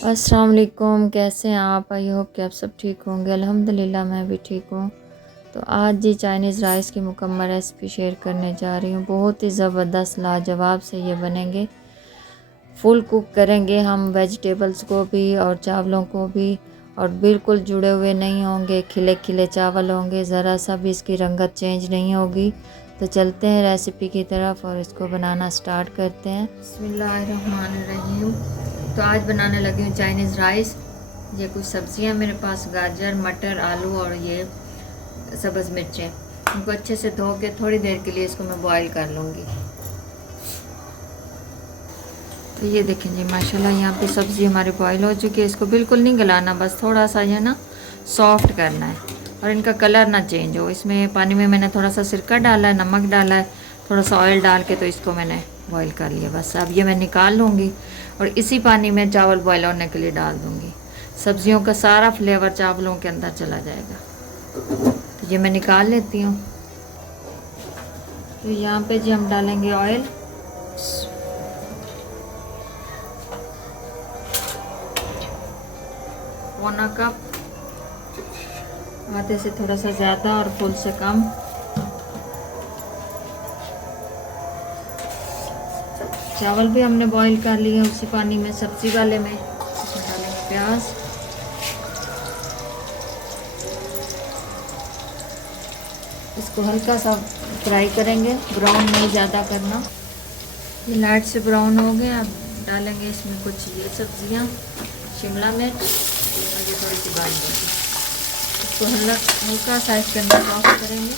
अस्सलाम वालेकुम, कैसे हैं आप? आई होप कि आप सब ठीक होंगे। अल्हम्दुलिल्लाह मैं भी ठीक हूँ। तो आज जी चाइनीज़ राइस की मुकम्मल रेसिपी शेयर करने जा रही हूँ। बहुत ही ज़बरदस्त लाजवाब से ये बनेंगे। फुल कुक करेंगे हम वेजिटेबल्स को भी और चावलों को भी, और बिल्कुल जुड़े हुए नहीं होंगे। खिले खिले चावल होंगे, ज़रा सा भी इसकी रंगत चेंज नहीं होगी। तो चलते हैं रेसिपी की तरफ और इसको बनाना स्टार्ट करते हैं। बिस्मिल्लाहिर्रहमानिर्रहीम। तो आज बनाने लगी हूँ चाइनीज़ राइस। ये कुछ सब्जियां मेरे पास, गाजर, मटर, आलू और ये सब्ज़ मिर्चें। इनको अच्छे से धो के थोड़ी देर के लिए इसको मैं बॉईल कर लूँगी। तो ये देखें जी, माशाल्लाह यहाँ पे सब्ज़ी हमारी बॉईल हो चुकी है। इसको बिल्कुल नहीं गलाना, बस थोड़ा सा ये ना सॉफ्ट करना है और इनका कलर ना चेंज हो। इसमें पानी में मैंने थोड़ा सा सिरका डाला है, नमक डाला है, थोड़ा सा ऑयल डाल के तो इसको मैंने बॉईल कर लिया। बस अब ये मैं निकाल लूँगी और इसी पानी में चावल बॉयल होने के लिए डाल दूँगी। सब्जियों का सारा फ्लेवर चावलों के अंदर चला जाएगा। तो ये मैं निकाल लेती हूँ। तो यहाँ पे जी हम डालेंगे ऑयल। पौना कप, आधे से थोड़ा सा ज़्यादा और फुल से कम। चावल भी हमने बॉईल कर लिए उसी पानी में, सब्जी वाले में। इसमें डालेंगे प्याज। इसको हल्का सा फ्राई करेंगे, ब्राउन नहीं ज़्यादा करना। ये लाइट से ब्राउन हो गए। अब डालेंगे इसमें कुछ ये सब्जियां, शिमला मिर्च और ये थोड़ी सी गाजर। इसको हल्का सा इसके अंदर सॉफ्ट करेंगे।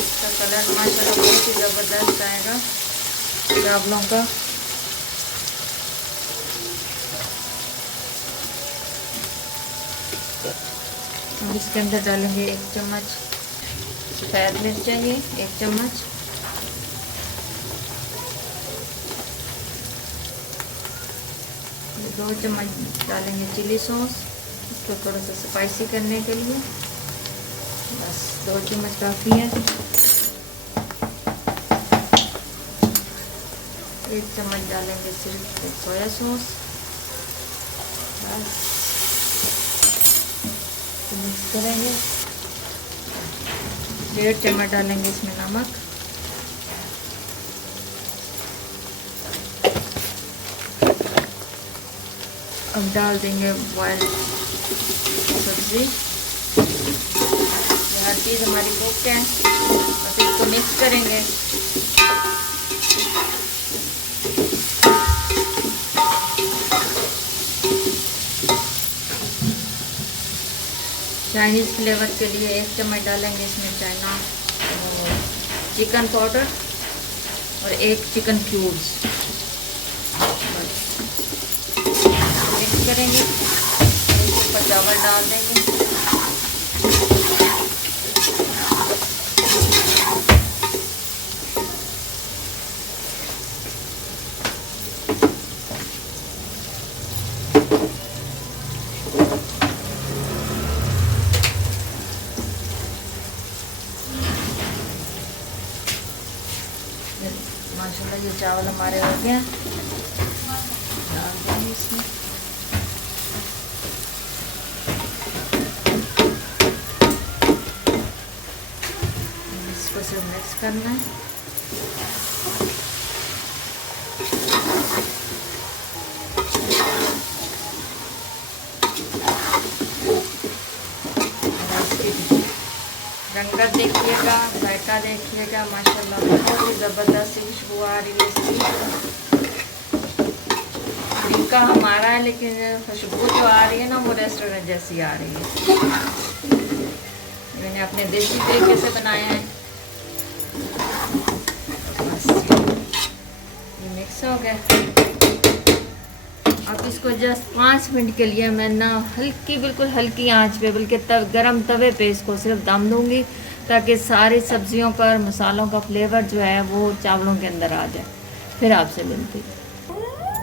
इसका कलर माशाल्लाह बहुत ही ज़बरदस्त आएगा चावलों का। और इसके अंदर डालेंगे 1 चम्मच सफ़ेद मिर्च चाहिए, 1 चम्मच। ये 2 चम्मच डालेंगे चिली सॉस, इसको थोड़ा सा स्पाइसी करने के लिए। बस 2 चम्मच काफ़ी है। 1 चम्मच डालेंगे सिर्फ सोया सॉस। बस मिक्स करेंगे। 1.5 चम्मच डालेंगे इसमें नमक। अब डाल देंगे बॉइल्ड सब्ज़ी। हर चीज़ हमारी कुक है। बस इसको मिक्स करेंगे। चाइनीज़ फ्लेवर के लिए 1 चम्मच डालेंगे इसमें चाइना चिकन पाउडर और 1 चिकन क्यूब्स। मिक्स करेंगे, इसके ऊपर चावल डाल देंगे। माशाल्लाह ये चावल हमारे हो गए। डाल देंगे इसमें। इसको सिर्फ मिक्स करना है। रंगत देखिएगा, जायका देखिएगा, माशाल्लाह बहुत ही ज़बरदस्त खुशबू आ रही है इसकी। तरीका हमारा है लेकिन खुशबू जो आ रही है ना वो रेस्टोरेंट जैसी आ रही है। मैंने अपने देसी तरीके से बनाया है। बस ये मिक्स हो गया। अब इसको जस्ट 5 मिनट के लिए मैं ना हल्की, बिल्कुल हल्की आंच पे, बल्कि गरम तवे पे इसको सिर्फ दम दूंगी, ताकि सारी सब्जियों का, मसालों का फ्लेवर जो है वो चावलों के अंदर आ जाए। फिर आपसे मिलती।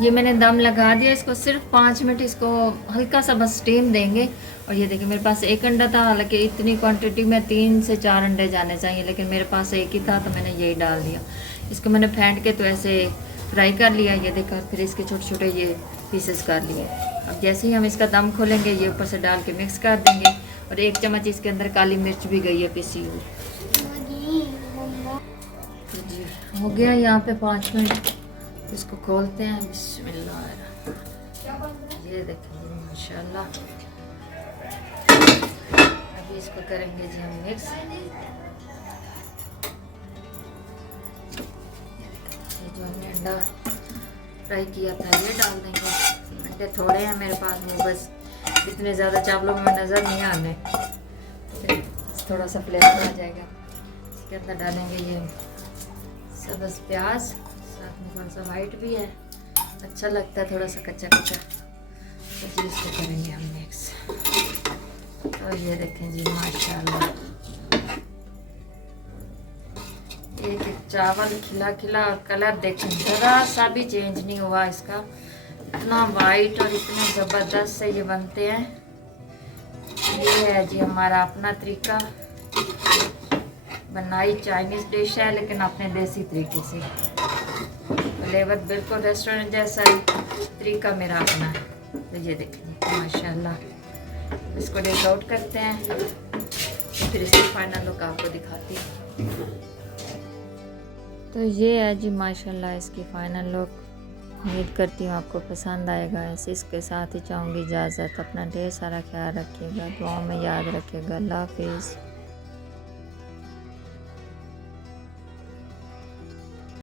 ये मैंने दम लगा दिया। इसको सिर्फ 5 मिनट इसको हल्का सा बस स्टीम देंगे और ये देखिए मेरे पास एक अंडा था, हालांकि इतनी क्वांटिटी में 3 से 4 अंडे जाने चाहिए, लेकिन मेरे पास एक ही था तो मैंने यही डाल दिया। इसको मैंने फेंट के तो ऐसे फ्राई कर लिया, ये देखा, फिर इसके छोटे छोटे ये पीसेस कर लिए। अब जैसे ही हम इसका दम खोलेंगे ये ऊपर से डाल के मिक्स कर देंगे। और 1 चम्मच इसके अंदर काली मिर्च भी गई है पिसी हुई। तो जी हो गया यहाँ पे 5 मिनट। इसको खोलते हैं। बिस्मिल्लाह, ये देखिए माशाल्लाह। अभी इसको करेंगे जी हम मिक्स। ये जो हमने अंडा फ्राई किया था ये डाल देंगे। अंडे थोड़े हैं मेरे पास में, बस इतने ज़्यादा चावलों में नज़र नहीं आने, थोड़ा सा फ्लेवर आ जाएगा। इसके अंदर डालेंगे ये सब्ज़ प्याज, साथ में थोड़ा सा वाइट भी है, अच्छा लगता है थोड़ा सा कच्चा कच्चा। तो जी इसको करेंगे हम मिक्स। और ये देखें जी माशाल्लाह, एक चावल खिला खिला और कलर देखें ज़रा सा भी चेंज नहीं हुआ इसका, इतना वाइट और इतने ज़बरदस्त से ये बनते हैं। ये है जी हमारा अपना तरीका, बनाई चाइनीज़ डिश है लेकिन अपने देसी तरीके से। फ्लेवर बिल्कुल रेस्टोरेंट जैसा ही, तरीका मेरा अपना है। तो ये देखिए माशाल्लाह, इसको डिश आउट करते हैं तो फिर इसकी फाइनल लुक आपको दिखाती हूँ। तो ये है जी माशाल्लाह इसकी फ़ाइनल लुक। उम्मीद करती हूँ आपको पसंद आएगा। ऐसे इसके साथ ही चाहूँगी इजाज़त। अपना ढेर सारा ख्याल रखिएगा, दुआओं में याद रखिएगा। अल्लाह हाफिज़।